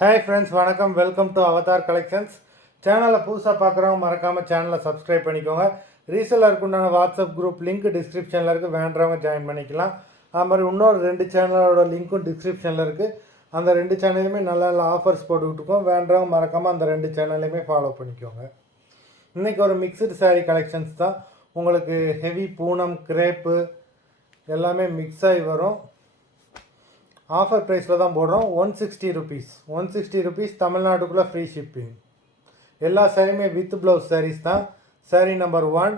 Hi friends, வணக்கம். Welcome to Avatar collections. சேனலை புதுசாக பார்க்குறவங்க மறக்காமல் சேனலை சப்ஸ்கிரைப் பண்ணிக்கோங்க. ரீசெல்லருக்கு உண்டான வாட்ஸ்அப் குரூப் லிங்க் டிஸ்கிரிப்ஷனில் இருக்குது, வேண்டுறவங்க ஜாயின் பண்ணிக்கலாம். அது மாதிரி இன்னொரு 2 சேனலோட லிங்க்கும் டிஸ்கிரிப்ஷனில் இருக்குது. அந்த 2 சேனல்லையுமே நல்ல நல்ல ஆஃபர்ஸ் போட்டுக்கிட்டுருக்கோம். வேண்டுறவங்க மறக்காமல் அந்த 2 சேனல்லையுமே ஃபாலோ பண்ணிக்கோங்க. இன்றைக்கி ஒரு மிக்சடு சாரீ கலெக்ஷன்ஸ் தான். உங்களுக்கு ஹெவி பூனம், கிரேப்பு எல்லாமே மிக்ஸ் ஆகி வரும். ஆஃபர் ப்ரைஸில் தான் போடுறோம். 160 ருபீஸ். 160 ருபீஸ், தமிழ்நாட்டுக்குள்ளே ஃப்ரீ ஷிப்பிங். எல்லா சாரியுமே வித் ப்ளவுஸ் சாரீஸ் தான். சாரீ நம்பர் 1.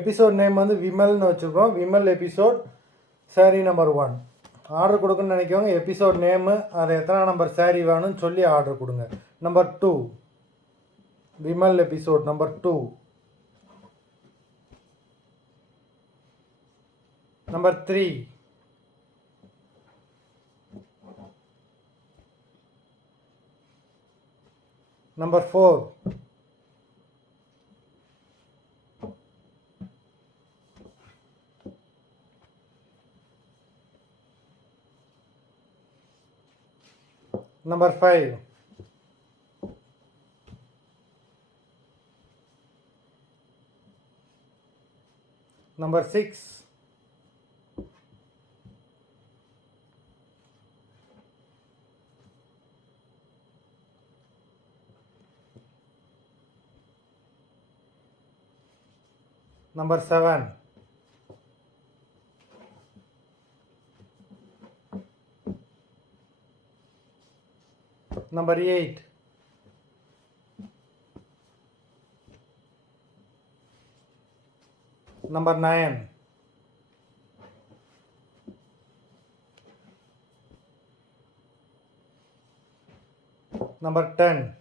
எபிசோட் நேம் வந்து விமல்னு வச்சுருக்கோம். Vimal episode, sari number 1. Order கொடுக்குன்னு நினைக்கவங்க எபிசோட் நேமு, அது எத்தனை நம்பர் சாரீ வேணும்னு சொல்லி ஆர்டர் கொடுங்க. Number 2, Vimal episode number 2. Number 3, Number 4, Number 5, Number 6, Number 7, Number 8, Number 9, Number 10,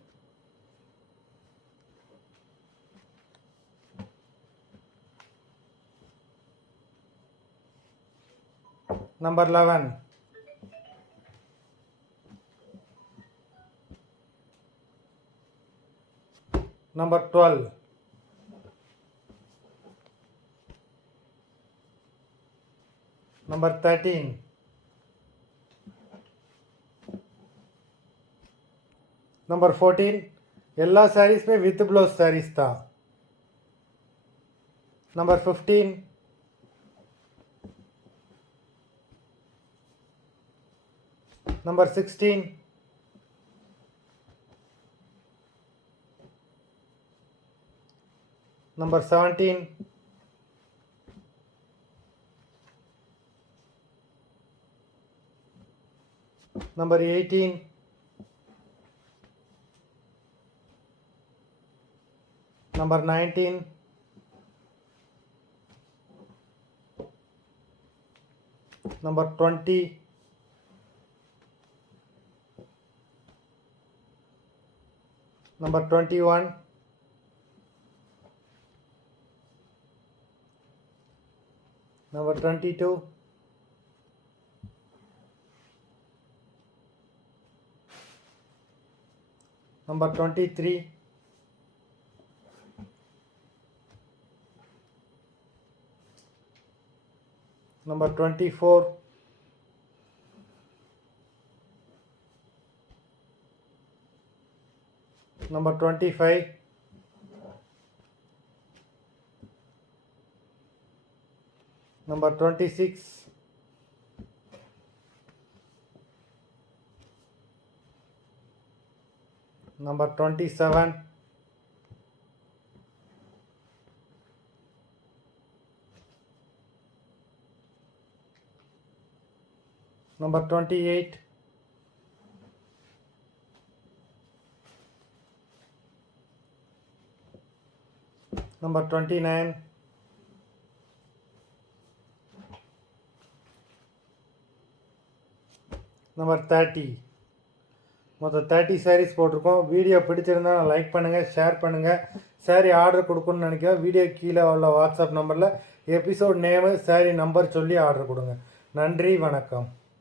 Number 11, Number 12, Number 13, Number 14. எல்லா சாரீஸுமே வித் ப்ளவுஸ் சாரீஸ் தான். Number 15, Number 16, Number 17, Number 18, Number 19, Number 20, Number 21, Number 22, Number 23, Number 24, Number 25, Number 26, Number 27, Number 28, Number 29, Number 30. மொத்தம் 30 சாரீஸ் போட்டிருக்கோம். வீடியோ பிடிச்சிருந்தால் லைக் பண்ணுங்கள், ஷேர் பண்ணுங்கள். சாரீ ஆர்டர் கொடுக்கணும்னு நினைக்கிறேன். வீடியோ கீழே உள்ள வாட்ஸ்அப் நம்பரில் எபிசோட் நேமு, சாரீ நம்பர் சொல்லி ஆர்டர் கொடுங்க. நன்றி, வணக்கம்.